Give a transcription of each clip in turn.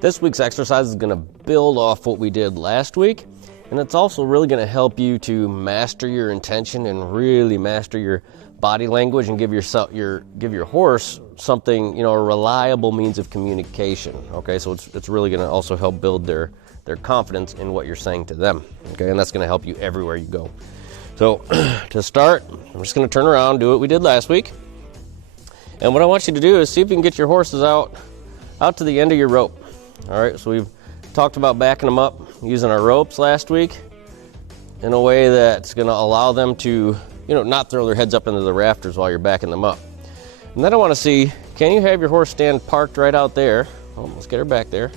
This week's exercise is going to build off what we did last week, and it's also really going to help you to master your intention and really master your body language and give your horse something, a reliable means of communication. Okay, so it's really going to also help build their confidence in what you're saying to them. Okay, and that's going to help you everywhere you go. So to start, I'm just going to turn around, do what we did last week, and what I want you to do is see if you can get your horses out to the end of your rope. All right, so we've talked about backing them up using our ropes last week in a way that's going to allow them to, not throw their heads up into the rafters while you're backing them up. And then I want to see, can you have your horse stand parked right out there? Oh, let's get her back there.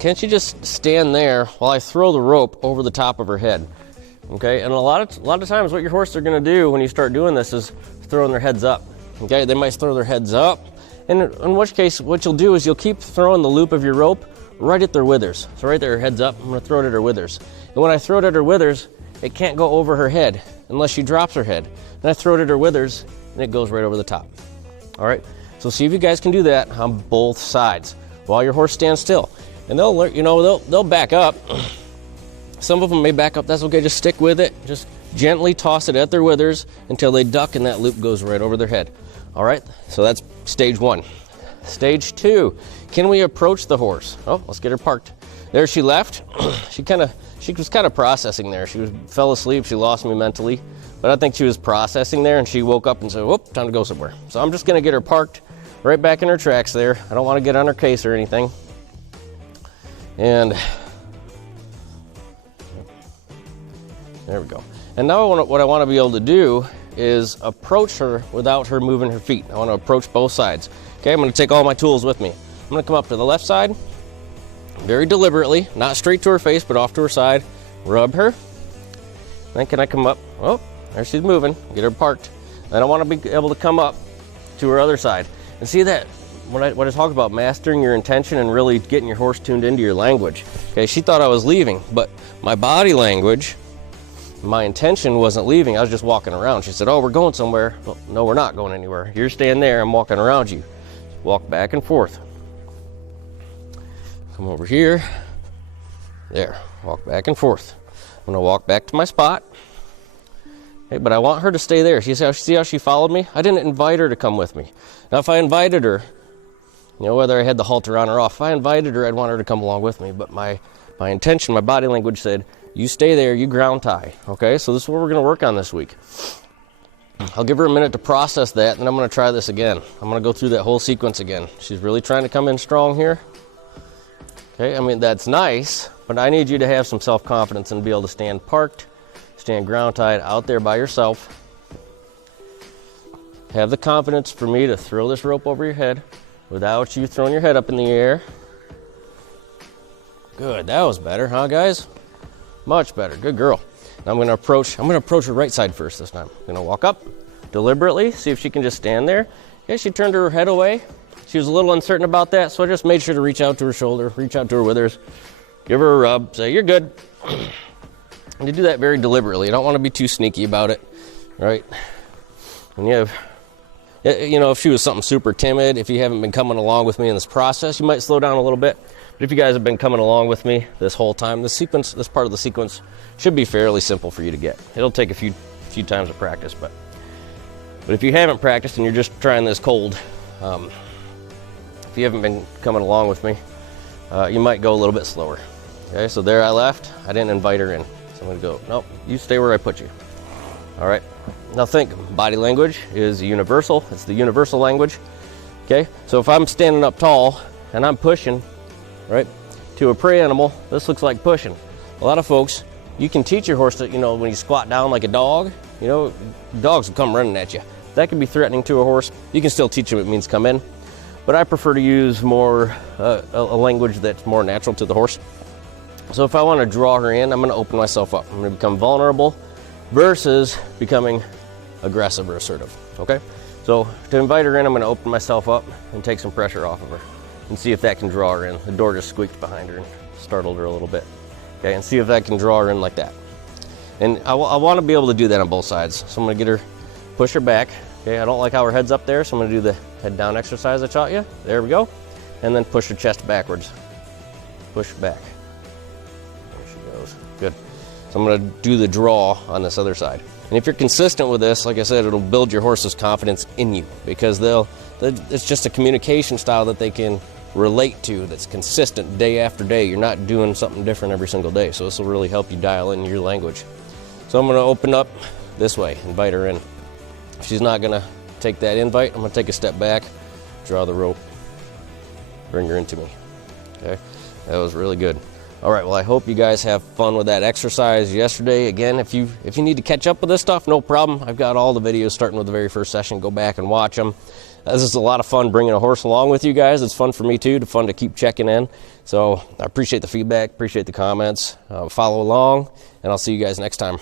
Can't you just stand there while I throw the rope over the top of her head? Okay, and a lot of times what your horses are going to do when you start doing this is throwing their heads up. Okay, they might throw their heads up. And in which case, what you'll do is you'll keep throwing the loop of your rope right at their withers. So right there, heads up, I'm gonna throw it at her withers. And when I throw it at her withers, it can't go over her head unless she drops her head. And I throw it at her withers, and it goes right over the top. All right, so see if you guys can do that on both sides while your horse stands still. And they'll learn, they'll back up. Some of them may back up, that's okay, just stick with it. Just gently toss it at their withers until they duck and that loop goes right over their head. All right, so that's stage one. Stage two, can we approach the horse? Oh, let's get her parked. There she left. She was kind of processing there. She fell asleep, she lost me mentally, but I think she was processing there and she woke up and said, whoop, time to go somewhere. So I'm just gonna get her parked right back in her tracks there. I don't wanna get on her case or anything. And there we go. And now what I wanna be able to do is approach her without her moving her feet. I want to approach both sides. Okay, I'm going to take all my tools with me. I'm going to come up to the left side, very deliberately, not straight to her face, but off to her side. Rub her. Then can I come up? Oh, there she's moving. Get her parked. Then I want to be able to come up to her other side. And see that, when I talk about mastering your intention and really getting your horse tuned into your language. Okay, she thought I was leaving, but my body language, my intention wasn't leaving, I was just walking around. She said, oh, we're going somewhere. Well, no, we're not going anywhere. You're staying there, I'm walking around you. Walk back and forth. Come over here. There, walk back and forth. I'm gonna walk back to my spot. Okay, but I want her to stay there. See how she followed me? I didn't invite her to come with me. Now if I invited her, whether I had the halter on or off, if I invited her, I'd want her to come along with me, but my intention, my body language said, you stay there, you ground tie. Okay, so this is what we're going to work on this week. I'll give her a minute to process that, and then I'm going to try this again. I'm going to go through that whole sequence again. She's really trying to come in strong here. Okay, I mean, that's nice, but I need you to have some self-confidence and be able to stand parked, stand ground tied out there by yourself. Have the confidence for me to throw this rope over your head without you throwing your head up in the air. Good, that was better, huh, guys? Much better, good girl. Now I'm gonna approach her right side first this time. I'm gonna walk up deliberately, see if she can just stand there. Okay, she turned her head away. She was a little uncertain about that, so I just made sure to reach out to her shoulder, reach out to her withers, give her a rub, say, you're good. And you do that very deliberately. You don't wanna be too sneaky about it, right? When you have, if she was something super timid, if you haven't been coming along with me in this process, you might slow down a little bit. But if you guys have been coming along with me this whole time, this part of the sequence should be fairly simple for you to get. It'll take a few times of practice, but if you haven't practiced and you're just trying this cold, if you haven't been coming along with me, you might go a little bit slower. Okay, so there I left. I didn't invite her in. So I'm gonna go, nope, you stay where I put you. All right, now think, body language is universal. It's the universal language. Okay, so if I'm standing up tall and I'm pushing, right, to a prey animal, this looks like pushing. A lot of folks, you can teach your horse to, when you squat down like a dog, dogs will come running at you. That can be threatening to a horse. You can still teach them it means come in, but I prefer to use more a language that's more natural to the horse. So if I want to draw her in, I'm going to open myself up. I'm going to become vulnerable versus becoming aggressive or assertive, okay? So to invite her in, I'm going to open myself up and take some pressure off of her and see if that can draw her in. The door just squeaked behind her and startled her a little bit, okay? And see if that can draw her in like that. And I want to be able to do that on both sides. So I'm going to get her push her back. Okay, I don't like how her head's up there, so I'm gonna do the head down exercise I taught you. There we go. And then push her chest backwards. Push back. There she goes. Good. So I'm gonna do the draw on this other side. And if you're consistent with this, like I said, it'll build your horse's confidence in you, because it's just a communication style that they can relate to that's consistent day after day. You're not doing something different every single day, so this will really help you dial in your language. So I'm going to open up this way, invite her in. If she's not going to take that invite, I'm going to take a step back, draw the rope, bring her into me. Okay, that was really good. All right, well, I hope you guys have fun with that exercise yesterday. Again, if you need to catch up with this stuff, no problem. I've got all the videos starting with the very first session. Go back and watch them. This is a lot of fun bringing a horse along with you guys. It's fun for me too, fun to keep checking in. So I appreciate the feedback, appreciate the comments. Follow along, and I'll see you guys next time.